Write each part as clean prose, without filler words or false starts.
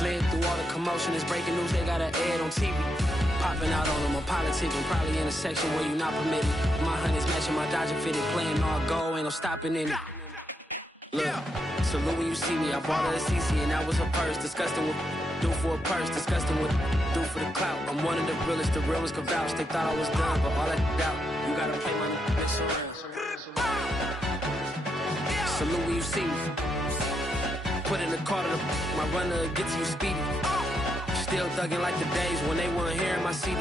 Slid through all the commotion, it's breaking news, they got an ad on TV. Popping out on them, I'm politicking, probably in a section where you not permitted. My honey's matching my Dodger fitted, playing all goal, ain't no stopping in it. Look, salute when you see me, I bought her a CC and that was her purse. Disgusting what do for a purse, disgusting what do for the clout. I'm one of the realest, the realest could vouch. They thought I was done, but all that doubt, you gotta play my next around. Salute when you see me. Put in the car to my runner gets you speedy. Still thugging like the days when they weren't hearing my CD.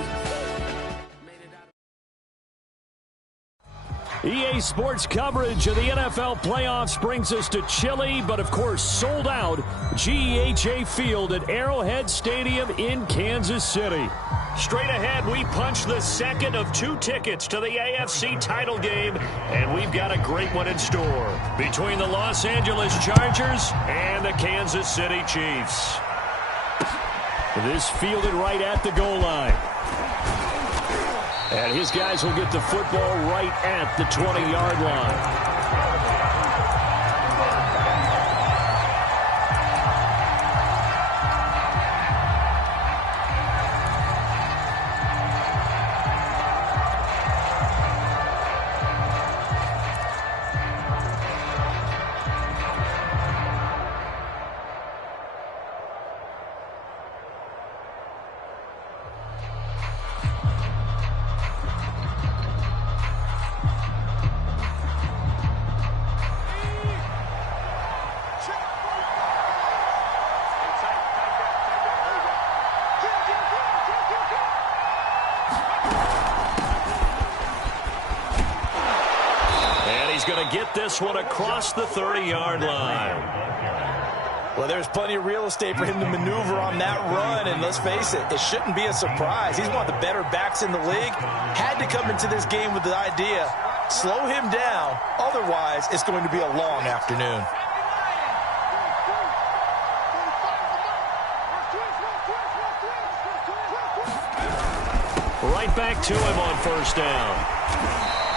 EA Sports coverage of the NFL playoffs brings us to chilly, but of course sold out GEHA Field at Arrowhead Stadium in Kansas City. Straight ahead, we punch the second of 2 tickets to the AFC title game, and we've got a great one in store between the Los Angeles Chargers and the Kansas City Chiefs. This fielded right at the goal line. And his guys will get the football right at the 20-yard line. Get this one across the 30-yard line. Well, there's plenty of real estate for him to maneuver on that run, and let's face it, it shouldn't be a surprise. He's one of the better backs in the league. Had to come into this game with the idea, slow him down, otherwise it's going to be a long afternoon. Right back to him on first down.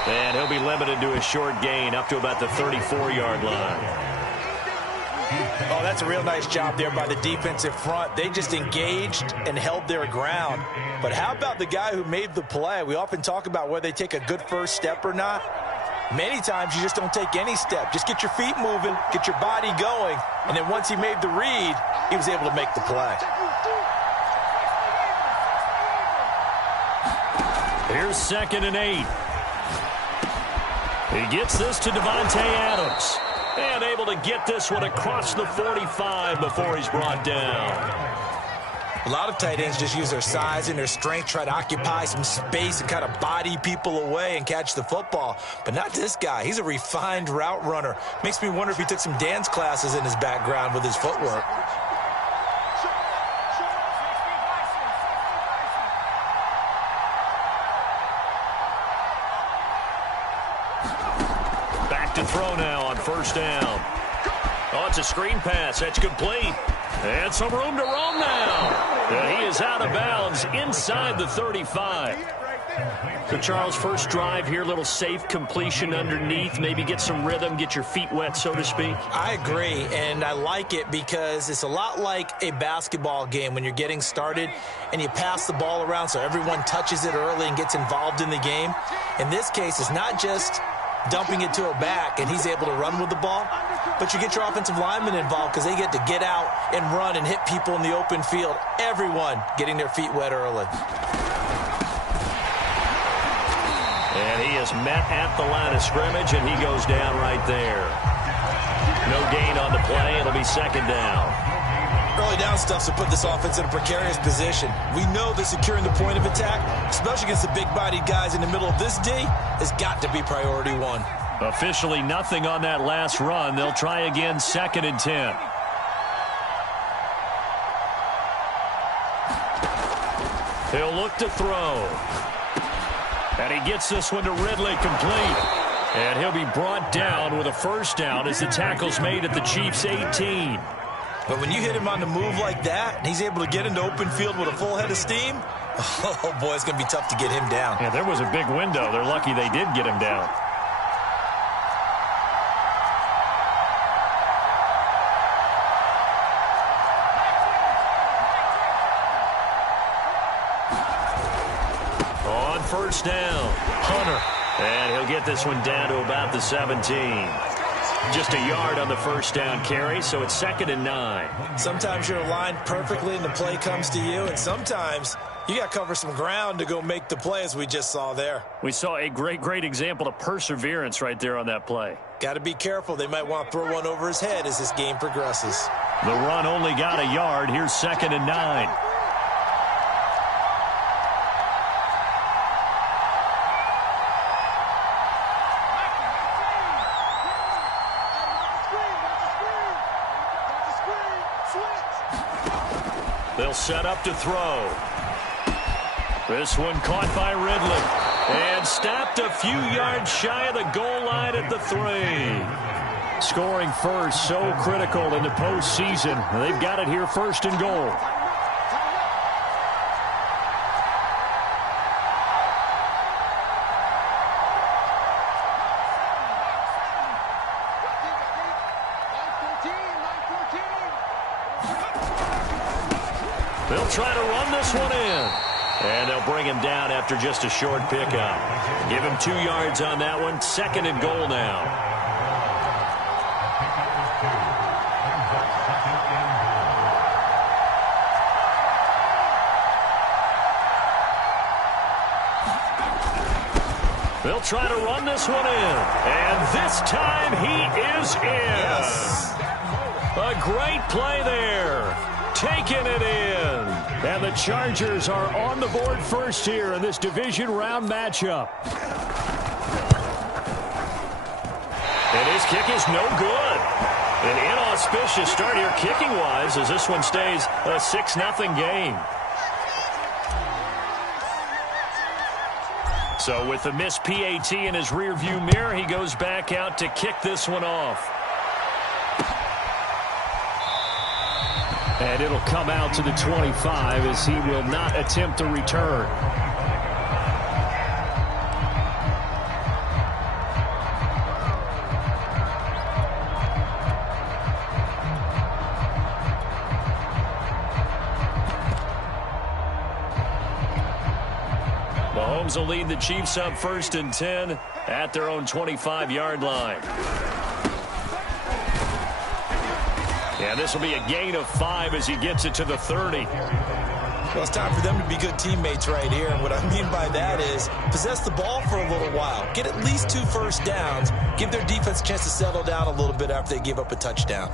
And he'll be limited to a short gain up to about the 34-yard line. Oh, that's a real nice job there by the defensive front. They just engaged and held their ground. But how about the guy who made the play? We often talk about whether they take a good first step or not. Many times you just don't take any step. Just get your feet moving, get your body going, and then once he made the read, he was able to make the play. Here's 2nd and 8. He gets this to Devontae Adams. And able to get this one across the 45 before he's brought down. A lot of tight ends just use their size and their strength, try to occupy some space and kind of body people away and catch the football. But not this guy. He's a refined route runner. Makes me wonder if he took some dance classes in his background with his footwork. To throw now on first down. Oh, it's a screen pass. That's complete. And some room to roam now. And he is out of bounds inside the 35. So, Charles, first drive here, little safe completion underneath. Maybe get some rhythm, get your feet wet, so to speak. I agree, and I like it because it's a lot like a basketball game when you're getting started and you pass the ball around so everyone touches it early and gets involved in the game. In this case, it's not just dumping it to a back and he's able to run with the ball, but you get your offensive linemen involved because they get to get out and run and hit people in the open field. Everyone getting their feet wet early. And he is met at the line of scrimmage, and he goes down right there. No gain on the play. It'll be 2nd down. Early down stuff to put this offense in a precarious position. We know that securing the point of attack, especially against the big-bodied guys in the middle of this D, has got to be priority 1. Officially nothing on that last run. They'll try again 2nd and 10. He'll look to throw. And he gets this one to Ridley, complete. And he'll be brought down with a first down as the tackle's made at the Chiefs' 18. But when you hit him on the move like that, and he's able to get into open field with a full head of steam, oh, boy, it's going to be tough to get him down. Yeah, there was a big window. They're lucky they did get him down. first down. Hunter. And he'll get this one down to about the 17. Just a yard on the first down carry, so it's 2nd and 9. Sometimes you're aligned perfectly and the play comes to you, and sometimes you got to cover some ground to go make the play, as we just saw there. We saw a great example of perseverance right there on that play. Got to be careful. They might want to throw one over his head as this game progresses. The run only got a yard. Here's 2nd and 9. They'll set up to throw. This one caught by Ridley. And stopped a few yards shy of the goal line at the 3. Scoring first, so critical in the postseason. They've got it here, 1st and goal. They'll try to run this one in. And they'll bring him down after just a short pickup. Give him 2 yards on that one. 2nd and goal now. They'll try to run this one in. And this time he is in. Yes. A great play there. Taking it in. And the Chargers are on the board first here in this division round matchup. And his kick is no good. An inauspicious start here kicking-wise as this one stays a 6-0 game. So with the missed PAT in his rearview mirror, he goes back out to kick this one off. And it'll come out to the 25 as he will not attempt a return. Mahomes will lead the Chiefs up 1st and 10 at their own 25-yard line. And this will be a gain of 5 as he gets it to the 30. Well, it's time for them to be good teammates right here. And what I mean by that is possess the ball for a little while. Get at least 2 first downs. Give their defense a chance to settle down a little bit after they give up a touchdown.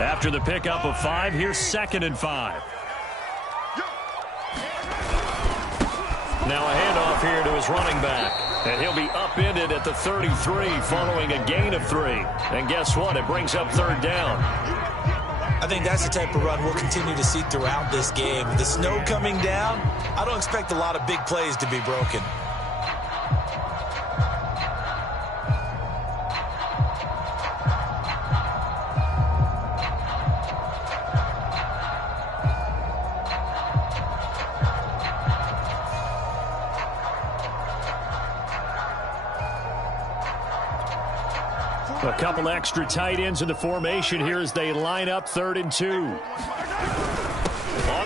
After the pickup of 5, here's 2nd and 5. Now a handoff here to his running back. And he'll be upended at the 33 following a gain of 3. And guess what? It brings up 3rd down. I think that's the type of run we'll continue to see throughout this game. With the snow coming down, I don't expect a lot of big plays to be broken. A couple extra tight ends in the formation here as they line up 3rd and 2. On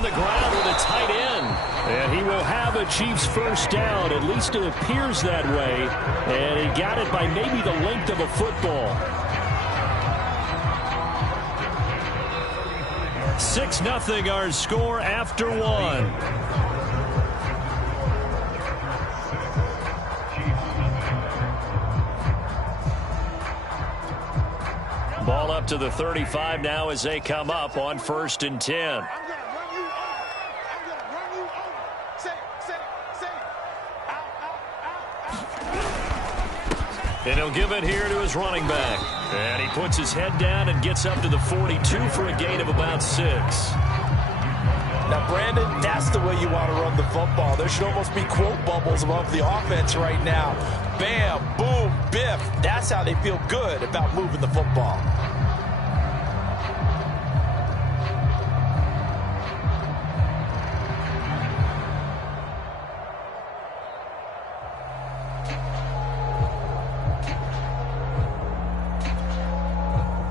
the ground with a tight end. And he will have a Chiefs first down. At least it appears that way. And he got it by maybe the length of a football. 6-0 our score after 1. Ball up to the 35 now as they come up on 1st and 10. And he'll give it here to his running back. And he puts his head down and gets up to the 42 for a gain of about 6. Now, Brandon, That's the way you want to run the football. There should almost be quote bubbles above the offense right now. Bam, boom, biff. That's how they feel good about moving the football.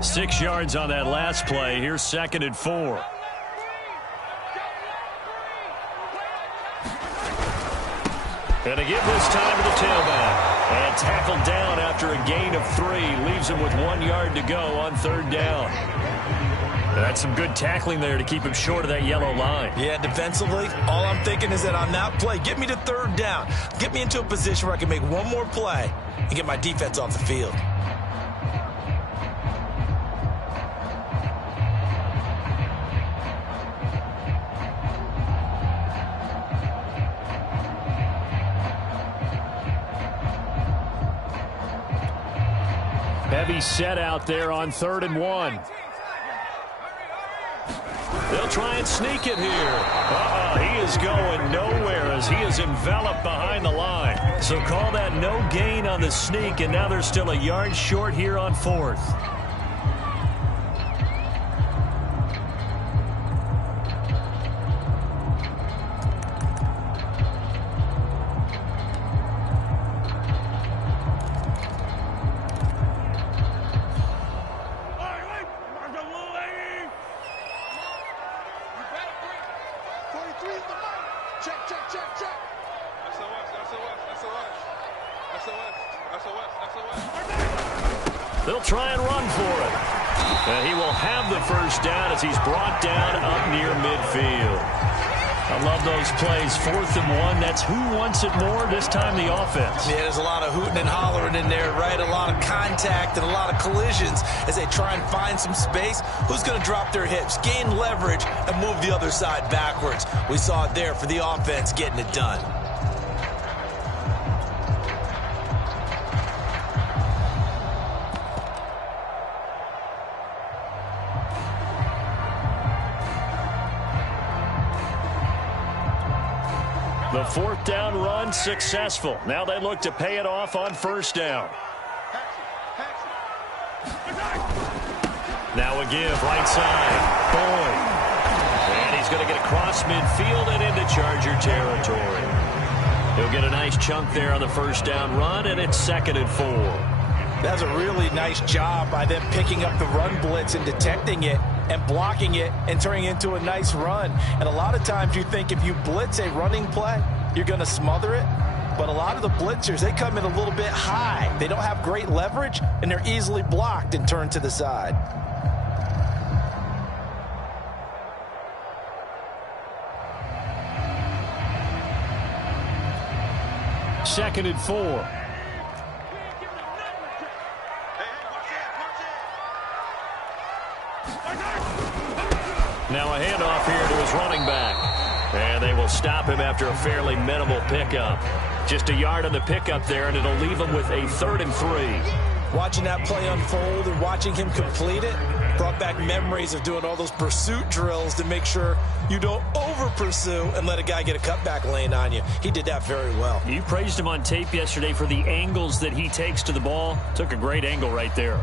Six yards on that last play. Here's 2nd and 4. And to give this time to the tailback. And tackled down after a gain of 3. Leaves him with 1 yard to go on 3rd down. That's some good tackling there to keep him short of that yellow line. Yeah, defensively, all I'm thinking is that on that play, get me to 3rd down. Get me into a position where I can make one more play and get my defense off the field. Heavy set out there on 3rd and 1. They'll try and sneak it here. He is going nowhere as he is enveloped behind the line. So call that no gain on the sneak, and now they're still a yard short here on 4th. They'll try and run for it. And he will have the 1st down as he's brought down up near midfield. I love those plays. 4th and 1. That's who wants it more, this time the offense. Yeah, there's a lot of hooting and hollering in there, right? A lot of contact and a lot of collisions as they try and find some space. Who's going to drop their hips, gain leverage, and move the other side backwards? We saw it there for the offense getting it done. The 4th down run successful. Now they look to pay it off on 1st down. Now a give, right side. Boyd. And he's going to get across midfield and into Charger territory. He'll get a nice chunk there on the 1st down run, and it's 2nd and 4. That's a really nice job by them picking up the run blitz and detecting it and blocking it and turning it into a nice run. And a lot of times you think if you blitz a running play, you're going to smother it. But a lot of the blitzers, they come in a little bit high. They don't have great leverage, and they're easily blocked and turned to the side. Second and 4. Now a handoff here to his running back. And they will stop him after a fairly minimal pickup. Just a yard on the pickup there, and it'll leave him with a 3rd and 3. Watching that play unfold and watching him complete it brought back memories of doing all those pursuit drills to make sure you don't over-pursue and let a guy get a cutback lane on you. He did that very well. You praised him on tape yesterday for the angles that he takes to the ball. Took a great angle right there.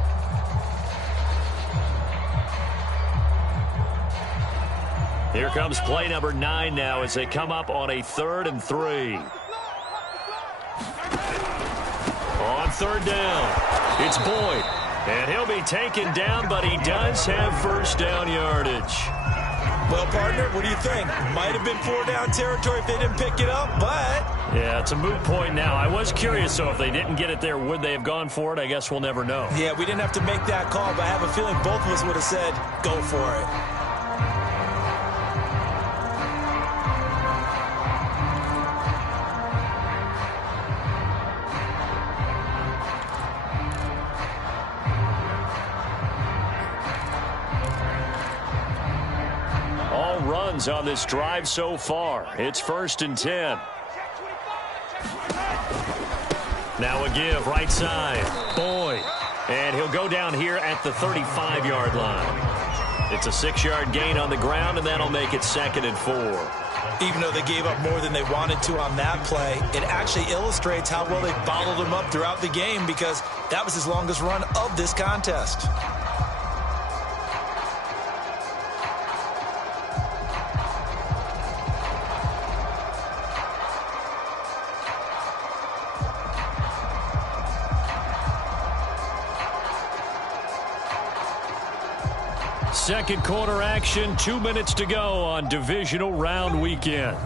Here comes play number 9 now as they come up on a 3rd and 3. On 3rd down, it's Boyd. And he'll be taken down, but he does have 1st down yardage. Well, partner, what do you think? Might have been 4 down territory if they didn't pick it up, but... Yeah, it's a moot point now. I was curious, so if they didn't get it there, would they have gone for it? I guess we'll never know. Yeah, we didn't have to make that call, but I have a feeling both of us would have said, go for it. Runs on this drive so far. It's 1st and 10. Now a give, right side. Boyd. And he'll go down here at the 35-yard line. It's a 6-yard gain on the ground, and that'll make it 2nd and 4. Even though they gave up more than they wanted to on that play, it actually illustrates how well they bottled them up throughout the game, because that was his longest run of this contest. Second quarter action, 2 minutes to go on divisional round weekend.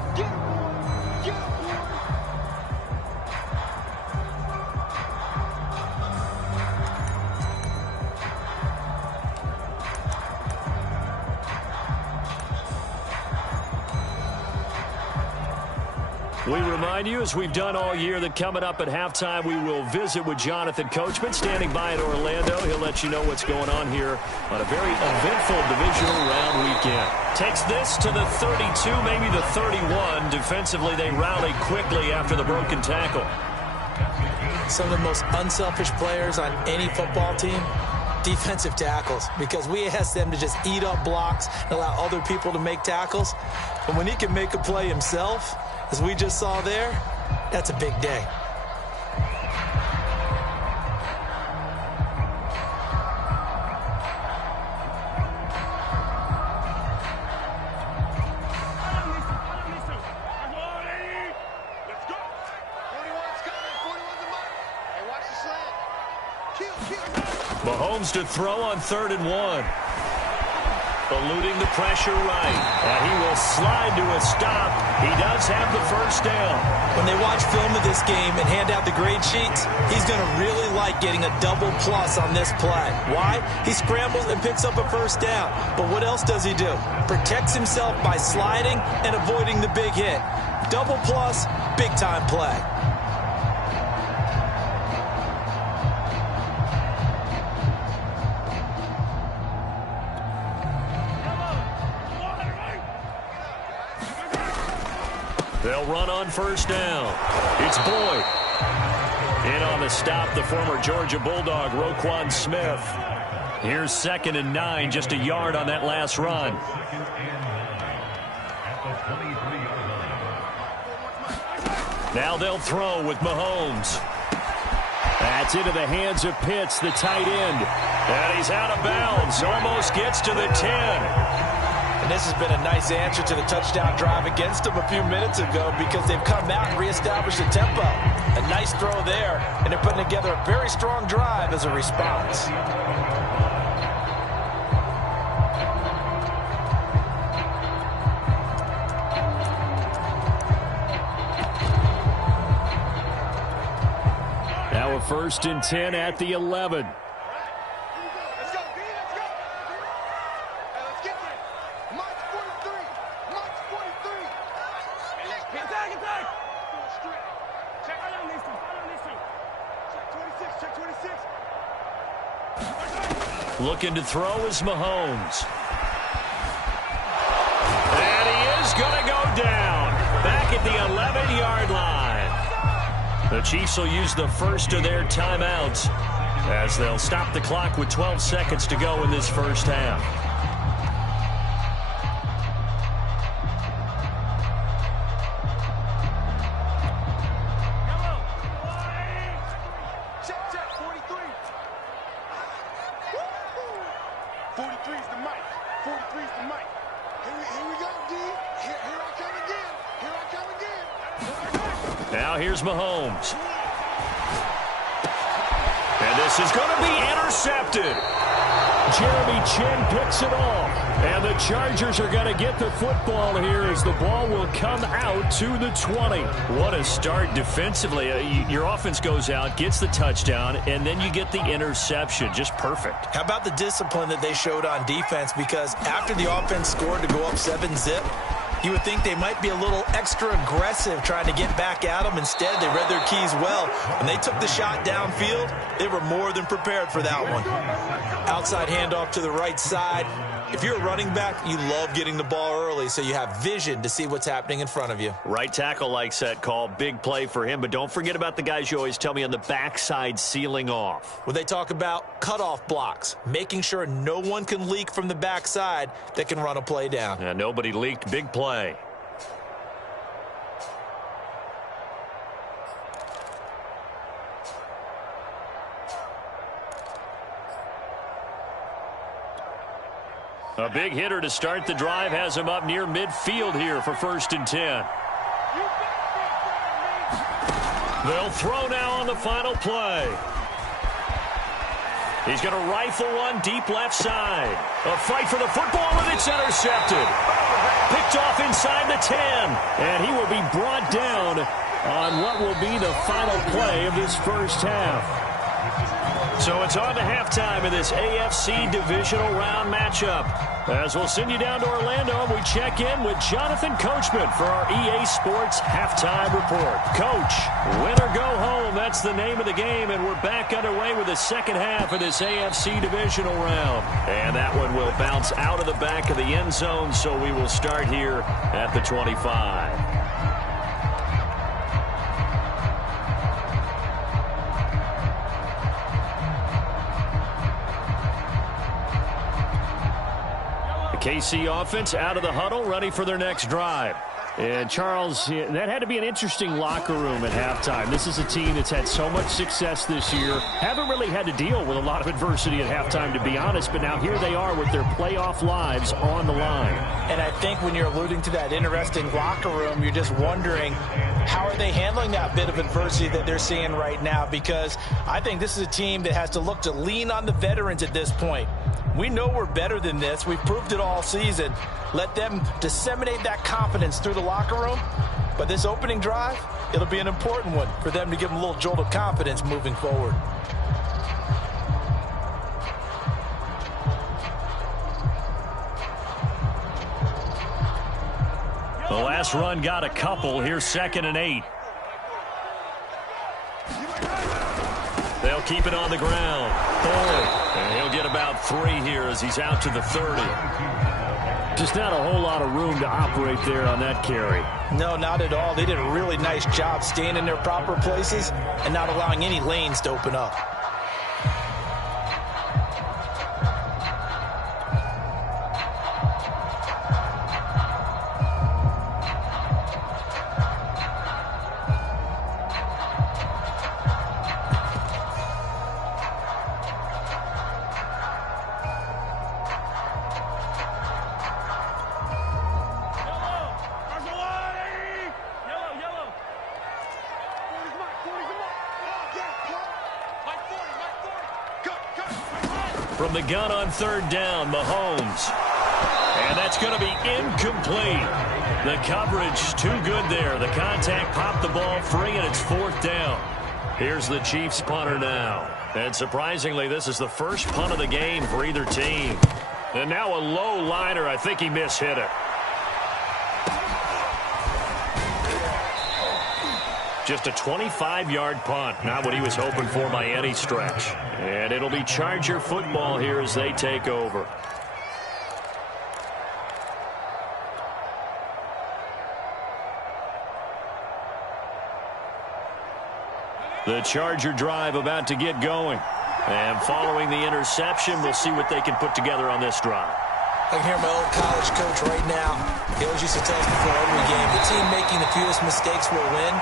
We remind you, as we've done all year, that coming up at halftime, we will visit with Jonathan Coachman, standing by in Orlando. He'll let you know what's going on here on a very eventful divisional round weekend. Takes this to the 32, maybe the 31. Defensively, they rally quickly after the broken tackle. Some of the most unselfish players on any football team, defensive tackles, because we ask them to just eat up blocks and allow other people to make tackles. But when he can make a play himself, as we just saw there, that's a big day. Mahomes to throw on 3rd and 1. Eluding the pressure right. And he will slide to a stop. He does have the first down. When they watch film of this game and hand out the grade sheets, he's going to really like getting a double plus on this play. Why? He scrambles and picks up a first down. But what else does he do? Protects himself by sliding and avoiding the big hit. Double plus, big time play. They'll run on first down. It's Boyd. In on the stop, the former Georgia Bulldog, Roquan Smith. Here's 2nd and 9, just a yard on that last run. Now they'll throw with Mahomes. That's into the hands of Pitts, the tight end. And he's out of bounds, almost gets to the 10. And this has been a nice answer to the touchdown drive against them a few minutes ago, because they've come out and reestablished the tempo. A nice throw there, and they're putting together a very strong drive as a response. Now a 1st and 10 at the 11. Looking to throw is Mahomes. And he is going to go down. Back at the 11-yard line. The Chiefs will use the first of their timeouts as they'll stop the clock with 12 seconds to go in this first half. Now here's Mahomes. And this is going to be intercepted. Jeremy Chin picks it off. And the Chargers are going to get the football here as the ball will come out to the 20. What a start defensively. Your offense goes out, gets the touchdown, and then you get the interception. Just perfect. How about the discipline that they showed on defense? Because after the offense scored to go up 7-zip, You would think they might be a little extra aggressive trying to get back at them. Instead, they read their keys well. When they took the shot downfield, they were more than prepared for that one. Outside handoff to the right side. If you're a running back, you love getting the ball early so you have vision to see what's happening in front of you. Right tackle likes that call. Big play for him. But don't forget about the guys you always tell me on the backside sealing off. When they talk about cutoff blocks, making sure no one can leak from the backside that can run a play down. Yeah, nobody leaked. Big play. A big hitter to start the drive has him up near midfield here for 1st and 10. They'll throw now on the final play. He's going to rifle one deep left side. A fight for the football, and it's intercepted. Picked off inside the 10. And he will be brought down on what will be the final play of this first half. So it's on to halftime in this AFC divisional round matchup. As we'll send you down to Orlando, and we check in with Jonathan Coachman for our EA Sports Halftime Report. Coach, win or go home, that's the name of the game, and we're back underway with the second half of this AFC divisional round. And that one will bounce out of the back of the end zone, so we will start here at the 25. KC offense out of the huddle, ready for their next drive. And, Charles, that had to be an interesting locker room at halftime. This is a team that's had so much success this year. Haven't really had to deal with a lot of adversity at halftime, to be honest. But now here they are with their playoff lives on the line. And I think when you're alluding to that interesting locker room, you're just wondering, how are they handling that bit of adversity that they're seeing right now? Because I think this is a team that has to look to lean on the veterans at this point. We know we're better than this. We've proved it all season. Let them disseminate that confidence through the locker room. But this opening drive, it'll be an important one for them to give them a little jolt of confidence moving forward. The last run got a couple. Here's 2nd and 8. They'll keep it on the ground. And he'll get about 3 here as he's out to the 30. Just not a whole lot of room to operate there on that carry. No, not at all. They did a really nice job staying in their proper places and not allowing any lanes to open up. From the gun on 3rd down, Mahomes. And that's going to be incomplete. The coverage too good there. The contact popped the ball free, and it's 4th down. Here's the Chiefs punter now. And surprisingly, this is the first punt of the game for either team. And now a low liner. I think he mishit it. Just a 25-yard punt. Not what he was hoping for by any stretch. And it'll be Charger football here as they take over. The Charger drive about to get going. And following the interception, we'll see what they can put together on this drive. I can hear my old college coach right now. He always used to tell us before every game, the team making the fewest mistakes will win.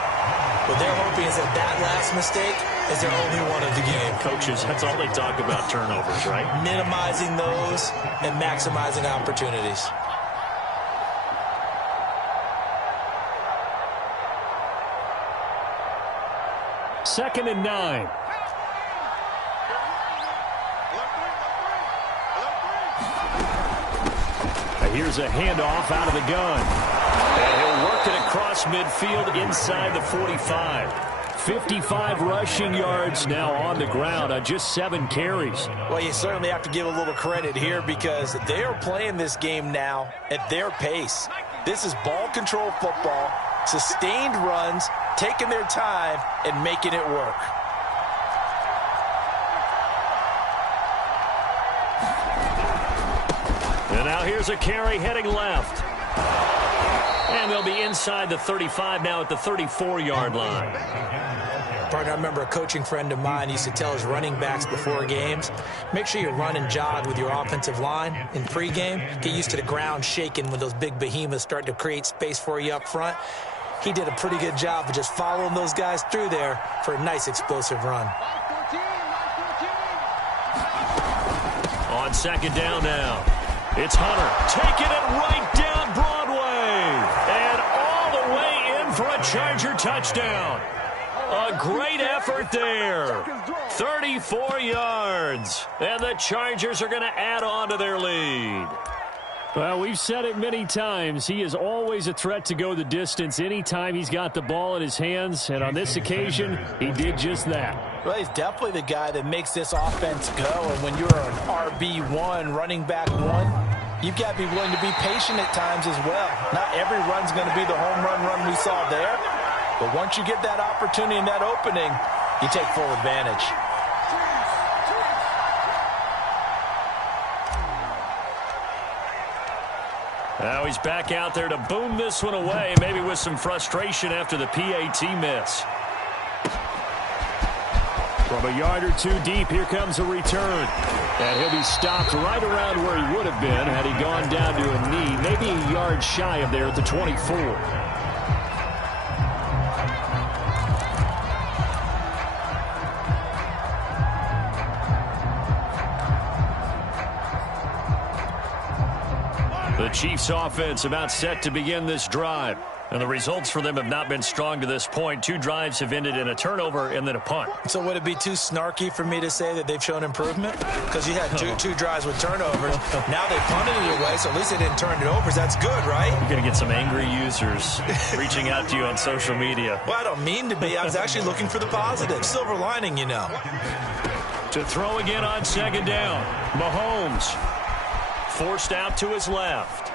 What they're hoping is that that last mistake is their only one of the game. Coaches, that's all they talk about, turnovers, right? Minimizing those and maximizing opportunities. Second and 9. Here's a handoff out of the gun. And he'll work it across midfield inside the 45. 55 rushing yards now on the ground on just 7 carries. Well, you certainly have to give a little credit here because they are playing this game now at their pace. This is ball control football, sustained runs, taking their time, and making it work. And now here's a carry heading left. And they'll be inside the 35 now at the 34-yard line. Partner, I remember a coaching friend of mine used to tell his running backs before games, make sure you run and jog with your offensive line in pregame. Get used to the ground shaking when those big behemoths start to create space for you up front. He did a pretty good job of just following those guys through there for a nice explosive run. On second down now, it's Hunter taking it right down Broadway and all the way in for a Charger touchdown. A great effort there. 34 yards. And the Chargers are going to add on to their lead. Well, we've said it many times. He is always a threat to go the distance anytime he's got the ball in his hands. And on this occasion, he did just that. Well, he's definitely the guy that makes this offense go. And when you're an RB1, running back one, you've got to be willing to be patient at times as well. Not every run's going to be the home run we saw there. But once you get that opportunity and that opening, you take full advantage. Now he's back out there to boom this one away, maybe with some frustration after the PAT miss. From a yard or two deep, here comes a return. And he'll be stopped right around where he would have been had he gone down to a knee, maybe a yard shy of there at the 24. The Chiefs offense about set to begin this drive. And the results for them have not been strong to this point. 2 drives have ended in a turnover and then a punt. So would it be too snarky for me to say that they've shown improvement? Because you had two drives with turnovers. Now they punted it away, so at least they didn't turn it over. So that's good, right? You're going to get some angry users reaching out to you on social media. Well, I don't mean to be. I was actually looking for the positive. Silver lining, you know. To throw again on second down. Mahomes forced out to his left.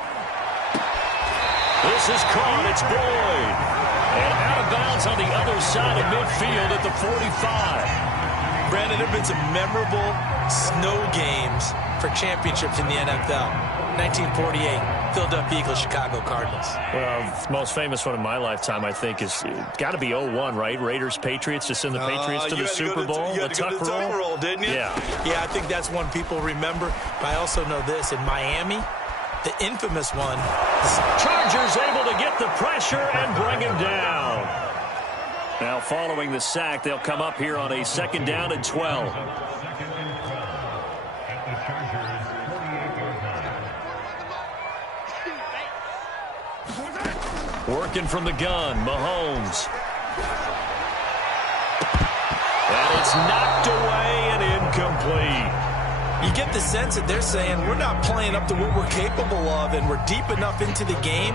This is caught. It's Boyd. And out of bounds on the other side of midfield at the 45. Brandon, there have been some memorable snow games for championships in the NFL. 1948, Philadelphia Eagles, Chicago Cardinals. Well, the most famous one in my lifetime, I think, is got to be 01, right? Raiders, Patriots, to send the Patriots to the Super Bowl. You had to go to the Tuck roll, didn't you? Yeah. Yeah, I think that's one people remember. But I also know this. In Miami, the infamous one. Chargers able to get the pressure and bring him down. Now following the sack, they'll come up here on a second down and 12. Working from the gun, Mahomes. And it's knocked away and incomplete. You get the sense that they're saying we're not playing up to what we're capable of, and we're deep enough into the game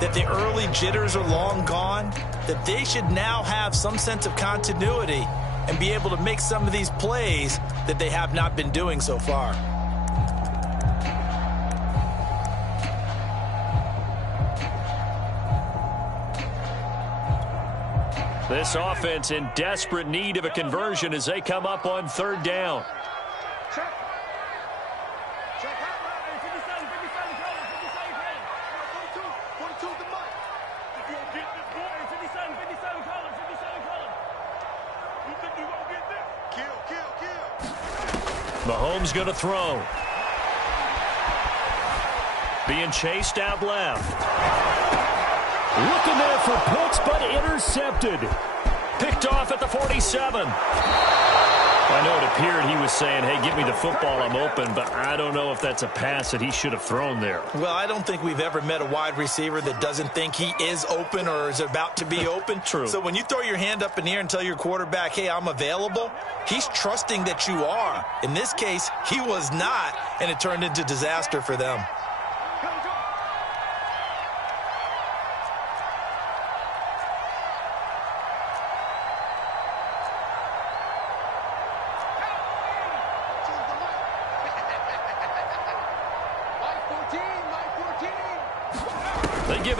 that the early jitters are long gone, that they should now have some sense of continuity and be able to make some of these plays that they have not been doing so far. This offense in desperate need of a conversion as they come up on third down. Mahomes going to throw. Being chased out left. Looking there for picks, but intercepted. Picked off at the 47. I know it appeared he was saying, hey, give me the football, I'm open, but I don't know if that's a pass that he should have thrown there. Well, I don't think we've ever met a wide receiver that doesn't think he is open or is about to be open. True. So when you throw your hand up in the air and tell your quarterback, hey, I'm available, he's trusting that you are. In this case, he was not, and it turned into disaster for them.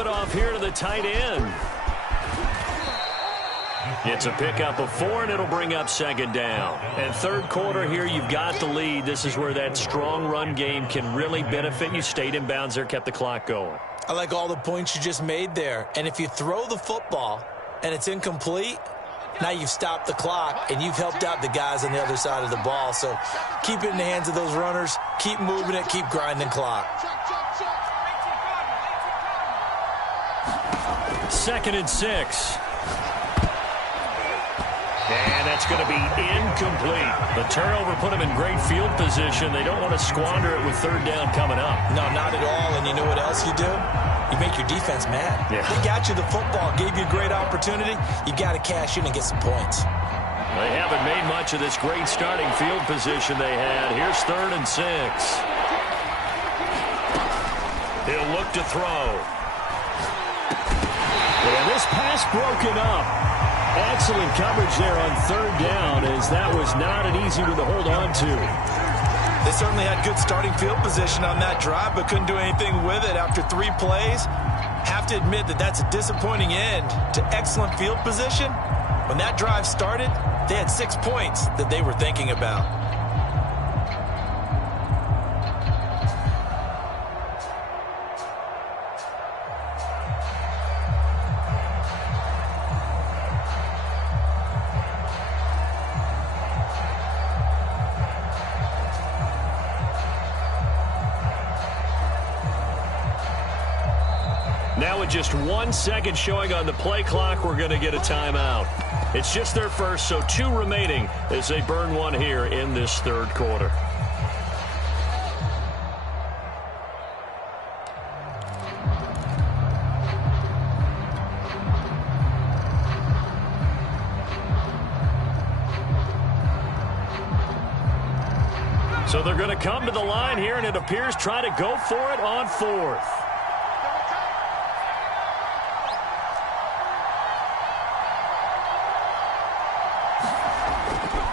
it off here to the tight end. It's a pickup of 4, and it'll bring up second down. And third quarter here, you've got the lead. This is where that strong run game can really benefit you. Stayed in bounds there, kept the clock going. I like all the points you just made there. And if you throw the football and it's incomplete, now you've stopped the clock and you've helped out the guys on the other side of the ball. So keep it in the hands of those runners. Keep moving it. Keep grinding clock. 2nd and 6. And that's going to be incomplete. The turnover put them in great field position. They don't want to squander it with third down coming up. No, not at all. And you know what else you do? You make your defense mad. Yeah. They got you the football, gave you a great opportunity. You got to cash in and get some points. They haven't made much of this great starting field position they had. Here's 3rd and 6. He'll look to throw. And this pass broken up. Excellent coverage there on 3rd down, as that was not an easy one to hold on to. They certainly had good starting field position on that drive, but couldn't do anything with it after 3 plays. Have to admit that that's a disappointing end to excellent field position. When that drive started, they had 6 points that they were thinking about. Now with just 1 second showing on the play clock, we're going to get a timeout. It's just their first, so 2 remaining as they burn 1 here in this third quarter. So they're going to come to the line here, and it appears try to go for it on 4th.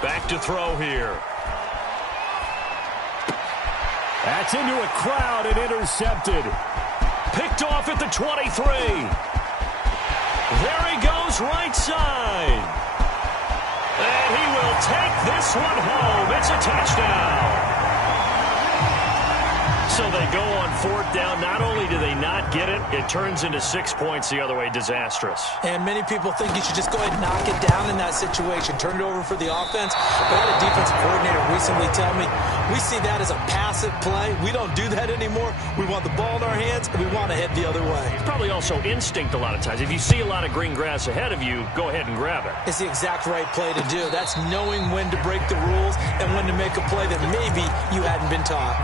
Back to throw here. That's into a crowd and intercepted. Picked off at the 23. There he goes, right side. And he will take this one home. It's a touchdown. So they go on 4th down. Not only do they not get it, it turns into 6 points the other way. Disastrous. And many people think you should just go ahead and knock it down in that situation. Turn it over for the offense. But I had a defensive coordinator recently tell me, we see that as a passive play. We don't do that anymore. We want the ball in our hands, and we want to head the other way. It's probably also instinct a lot of times. If you see a lot of green grass ahead of you, go ahead and grab it. It's the exact right play to do. That's knowing when to break the rules and when to make a play that maybe you hadn't been taught.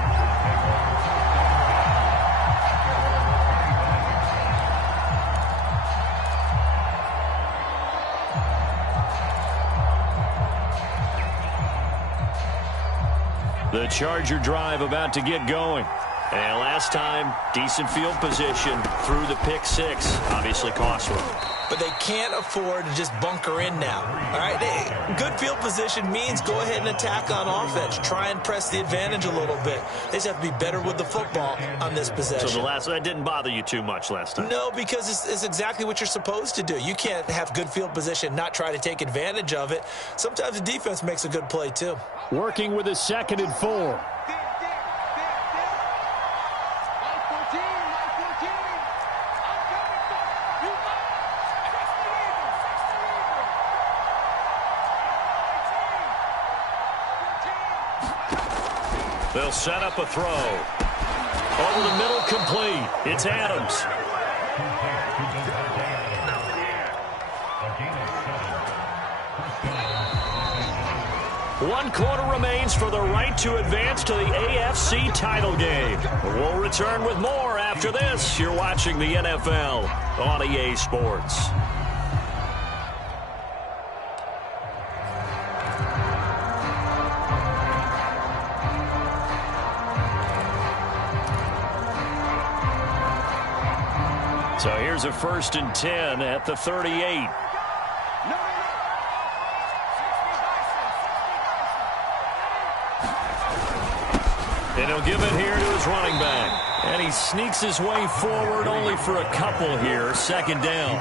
The Charger drive about to get going. And last time, decent field position through the pick 6. Obviously costly. But they can't afford to just bunker in now. All right, good field position means go ahead and attack on offense. Try and press the advantage a little bit. They just have to be better with the football on this possession. So that didn't bother you too much last time? No, because it's exactly what you're supposed to do. You can't have good field position, not try to take advantage of it. Sometimes the defense makes a good play too. Working with a 2nd and 4. They'll set up a throw. Over the middle, complete. It's Adams. One quarter remains for the right to advance to the AFC title game. We'll return with more after this. You're watching the NFL on EA Sports. So here's a 1st and 10 at the 38. And he'll give it here to his running back. And he sneaks his way forward only for a couple here. Second down.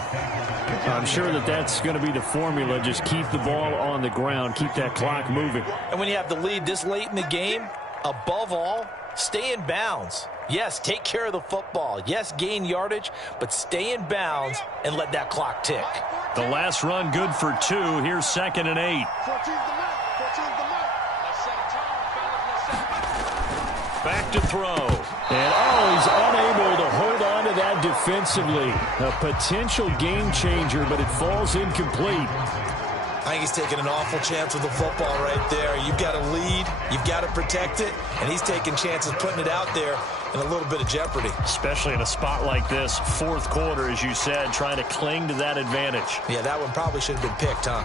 I'm sure that's going to be the formula. Just keep the ball on the ground. Keep that clock moving. And when you have the lead this late in the game, above all, stay in bounds. Yes, take care of the football. Yes, gain yardage, but stay in bounds and let that clock tick. The last run good for 2. Here's 2nd and 8. Back to throw. And, he's unable to hold on to that defensively. A potential game changer, but it falls incomplete. I think he's taking an awful chance with the football right there. You've got to lead. You've got to protect it. And he's taking chances putting it out there in a little bit of jeopardy. Especially in a spot like this, fourth quarter, as you said, trying to cling to that advantage. Yeah, that one probably should have been picked, huh?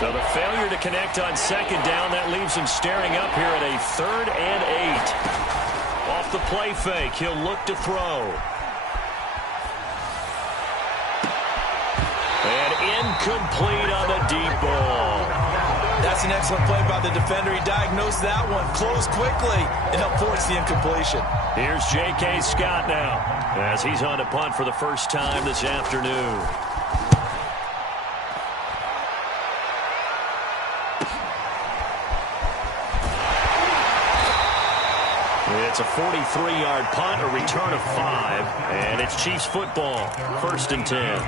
So the failure to connect on second down, that leaves him staring up here at a 3rd and 8. Off the play fake, he'll look to throw. And incomplete on the deep ball. That's an excellent play by the defender. He diagnosed that one, closed quickly, and avoids the incompletion. Here's J.K. Scott now, as he's on to punt for the first time this afternoon. It's a 43-yard punt, a return of 5, and it's Chiefs football, 1st and 10.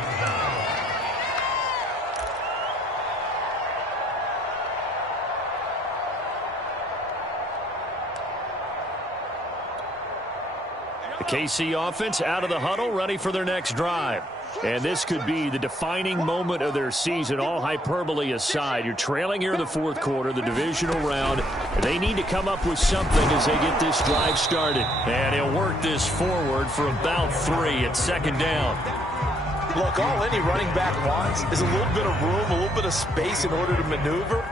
The KC offense out of the huddle, ready for their next drive. And this could be the defining moment of their season, all hyperbole aside. You're trailing here in the fourth quarter, the divisional round. They need to come up with something as they get this drive started. And he'll work this forward for about 3 at 2nd down. Look, all any running back wants is a little bit of room, a little bit of space in order to maneuver.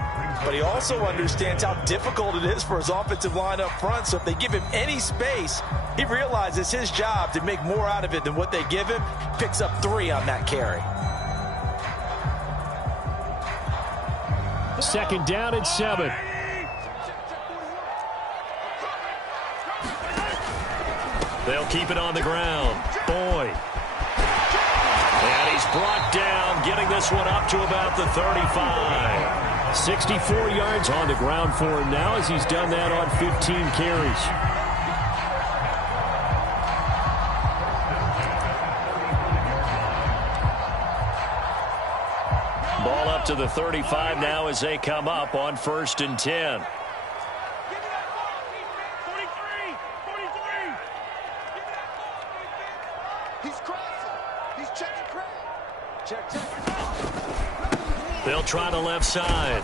But he also understands how difficult it is for his offensive line up front. So if they give him any space, he realizes his job to make more out of it than what they give him. Picks up 3 on that carry. 2nd down and 7. They'll keep it on the ground. Boyd. And he's brought down, getting this one up to about the 35. 64 yards on the ground for him now as he's done that on 15 carries. Ball up to the 35 now as they come up on 1st and 10. They'll try the left side.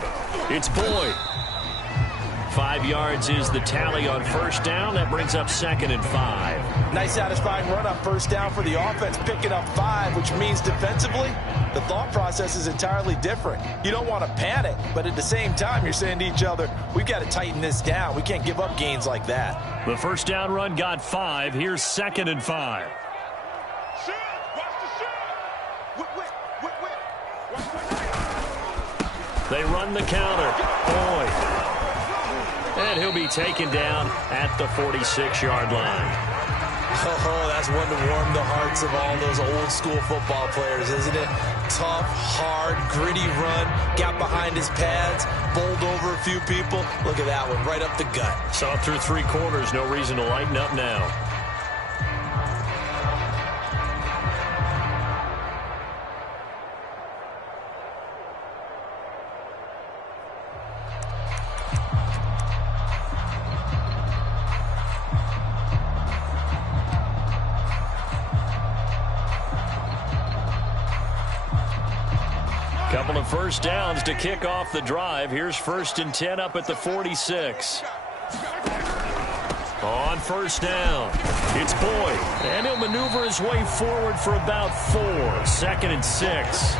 It's Boyd. 5 yards is the tally on 1st down. That brings up 2nd and 5. Nice satisfying run on 1st down for the offense, picking up 5, which means defensively, the thought process is entirely different. You don't want to panic, but at the same time, you're saying to each other, we've got to tighten this down. We can't give up gains like that. The 1st down run got 5. Here's 2nd and 5. They run the counter. Boyd. And he'll be taken down at the 46-yard line. Oh, that's one to warm the hearts of all those old school football players, isn't it? Tough, hard, gritty run. Got behind his pads, bowled over a few people. Look at that one, right up the gut. Saw it through 3 quarters. No reason to lighten up now. Couple of 1st downs to kick off the drive. Here's 1st and 10 up at the 46. On 1st down, it's Boyd. And he'll maneuver his way forward for about 4. 2nd and 6.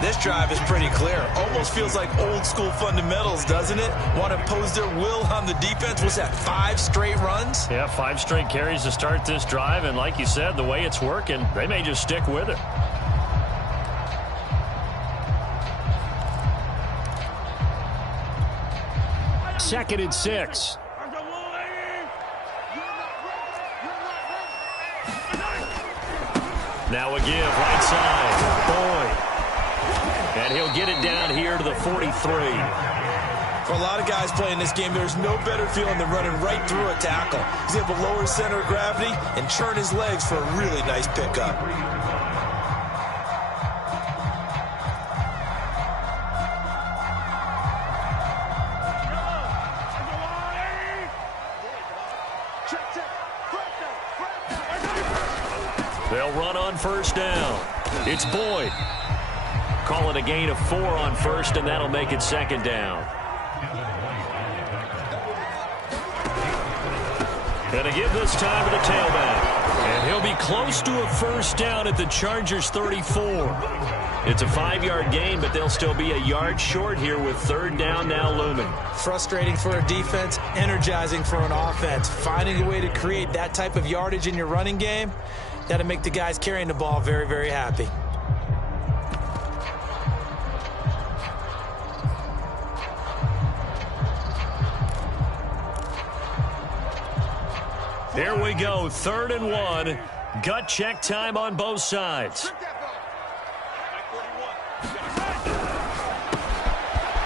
This drive is pretty clear. Almost feels like old school fundamentals, doesn't it? Want to impose their will on the defense. What's that, 5 straight runs? Yeah, 5 straight carries to start this drive. And like you said, the way it's working, they may just stick with it. Second and 6. Now a give, right side. Boyd. And he'll get it down here to the 43. For a lot of guys playing this game, there's no better feeling than running right through a tackle. He's able to lower his center of gravity and churn his legs for a really nice pickup. They'll run on first down. It's Boyd. Call it a gain of 4 on first, and that'll make it second down. Gonna give this time to the tailback. And he'll be close to a first down at the Chargers' 34. It's a 5-yard gain, but they'll still be a yard short here with third down now looming. Frustrating for a defense, energizing for an offense. Finding a way to create that type of yardage in your running game, that'll make the guys carrying the ball very, very happy. Here we go, 3rd and 1. Gut check time on both sides.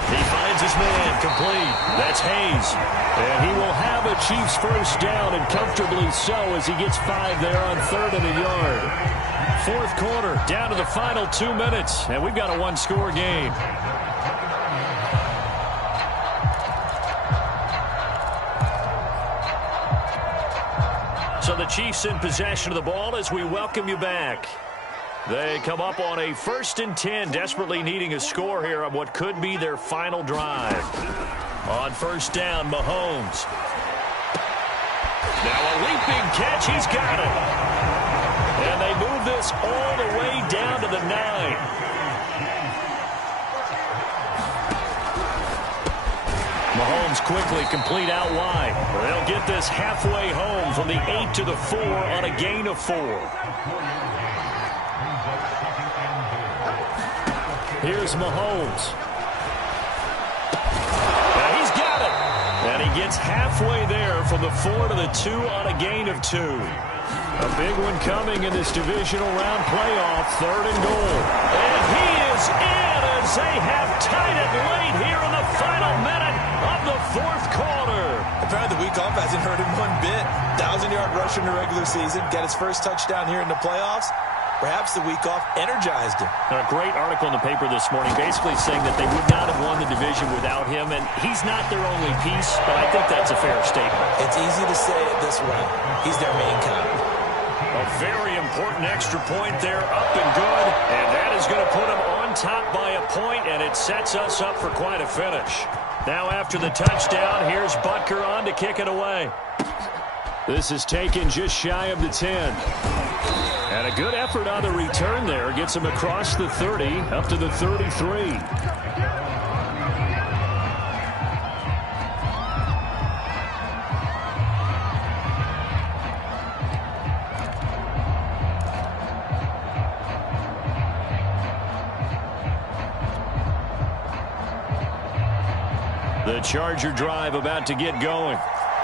He finds his man, complete. That's Hayes. And he will have a Chiefs first down, and comfortably so, as he gets 5 there on 3rd and a yard. 4th quarter, down to the final 2 minutes, and we've got a 1-score game. So the Chiefs in possession of the ball as we welcome you back. They come up on a 1st and 10, desperately needing a score here on what could be their final drive. On first down, Mahomes. Now a leaping catch, he's got it. And they move this all the way down to the 9. Mahomes quickly complete out wide. They'll get this halfway home from the 8 to the 4 on a gain of 4. Here's Mahomes. Now he's got it. And he gets halfway there from the 4 to the 2 on a gain of 2. A big one coming in this divisional round playoff, 3rd and goal. And he is in as they have tied it late here in the final minute of the 4th quarter. Apparently the week off hasn't hurt him one bit. 1,000-yard rush in the regular season. Got his first touchdown here in the playoffs. Perhaps the week off energized him. A great article in the paper this morning basically saying that they would not have won the division without him, and he's not their only piece, but I think that's a fair statement. It's easy to say it this way. He's their main guy. A very important extra point there, up and good, and that is going to put him on top by a point, and it sets us up for quite a finish. Now after the touchdown, here's Butker on to kick it away. This is taken just shy of the 10. And a good effort on the return there. Gets him across the 30, up to the 33. The Charger drive about to get going.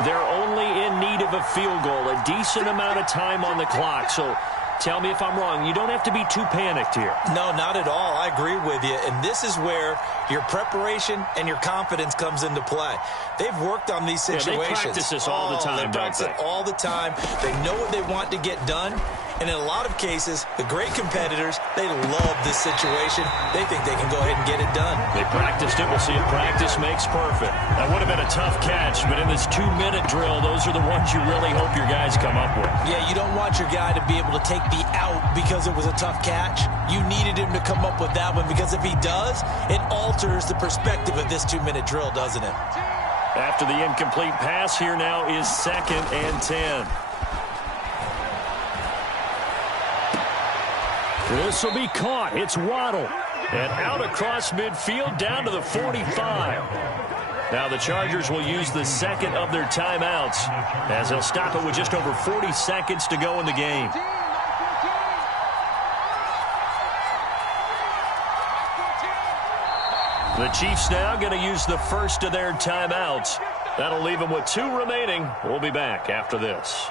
They're only in need of a field goal, a decent amount of time on the clock. So tell me if I'm wrong. You don't have to be too panicked here. No, not at all. I agree with you. And this is where your preparation and your confidence comes into play. They've worked on these situations. Yeah, they practice this all the time, They practice it all the time. They know what they want to get done. And in a lot of cases, the great competitors, they love this situation. They think they can go ahead and get it done. They practiced it. We'll see if practice makes perfect. That would have been a tough catch, but in this 2-minute drill, those are the ones you really hope your guys come up with. Yeah, you don't want your guy to be able to take the out because it was a tough catch. You needed him to come up with that one because if he does, it alters the perspective of this 2-minute drill, doesn't it? After the incomplete pass, here now is 2nd and 10. This will be caught. It's Waddle. And out across midfield down to the 45. Now the Chargers will use the second of their timeouts as they'll stop it with just over 40 seconds to go in the game. The Chiefs now going to use the first of their timeouts. That'll leave them with 2 remaining. We'll be back after this.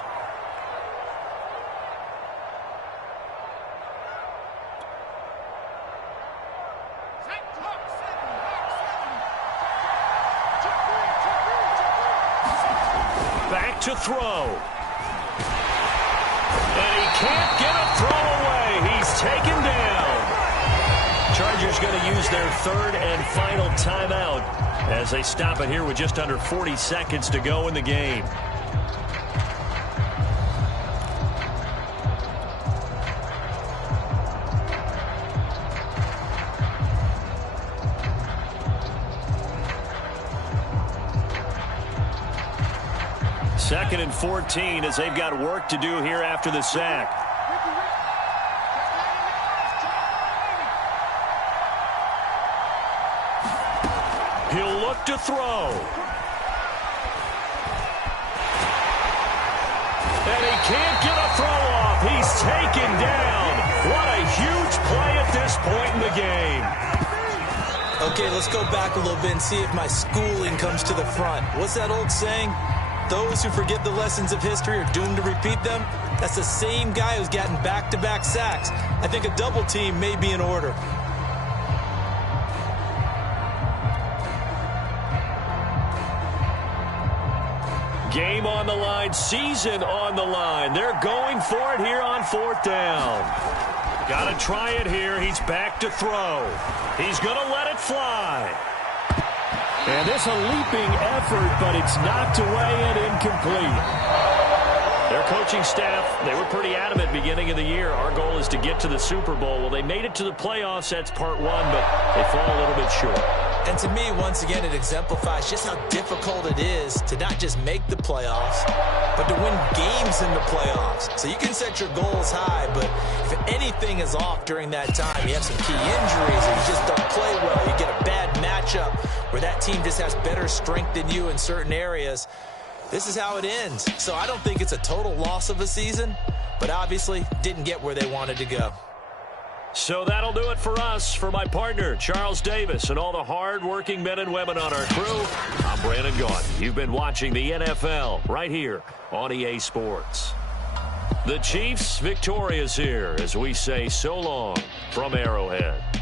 Back to throw. And he can't get a throw away. He's taken down. Chargers going to use their third and final timeout as they stop it here with just under 40 seconds to go in the game. Second and 14 as they've got work to do here after the sack. He'll look to throw. And he can't get a throw off. He's taken down. What a huge play at this point in the game. Okay, let's go back a little bit and see if my schooling comes to the front. What's that old saying? Those who forget the lessons of history are doomed to repeat them. That's the same guy who's gotten back-to-back sacks. I think a double team may be in order. Game on the line, season on the line. They're going for it here on 4th down. Got to try it here. He's back to throw. He's going to let it fly. And this a leaping effort, but it's knocked away and incomplete. Their coaching staff, they were pretty adamant beginning of the year. Our goal is to get to the Super Bowl. Well, they made it to the playoffs. That's part 1, but they fall a little bit short. And to me, once again, it exemplifies just how difficult it is to not just make the playoffs, but to win games in the playoffs. So you can set your goals high, but if anything is off during that time, you have some key injuries, or you just don't play well, you get a bad matchup where that team just has better strength than you in certain areas, this is how it ends. So I don't think it's a total loss of a season, but obviously didn't get where they wanted to go. So that'll do it for us. For my partner, Charles Davis, and all the hard-working men and women on our crew, I'm Brandon Gaudin. You've been watching the NFL right here on EA Sports. The Chiefs victorious here as we say so long from Arrowhead.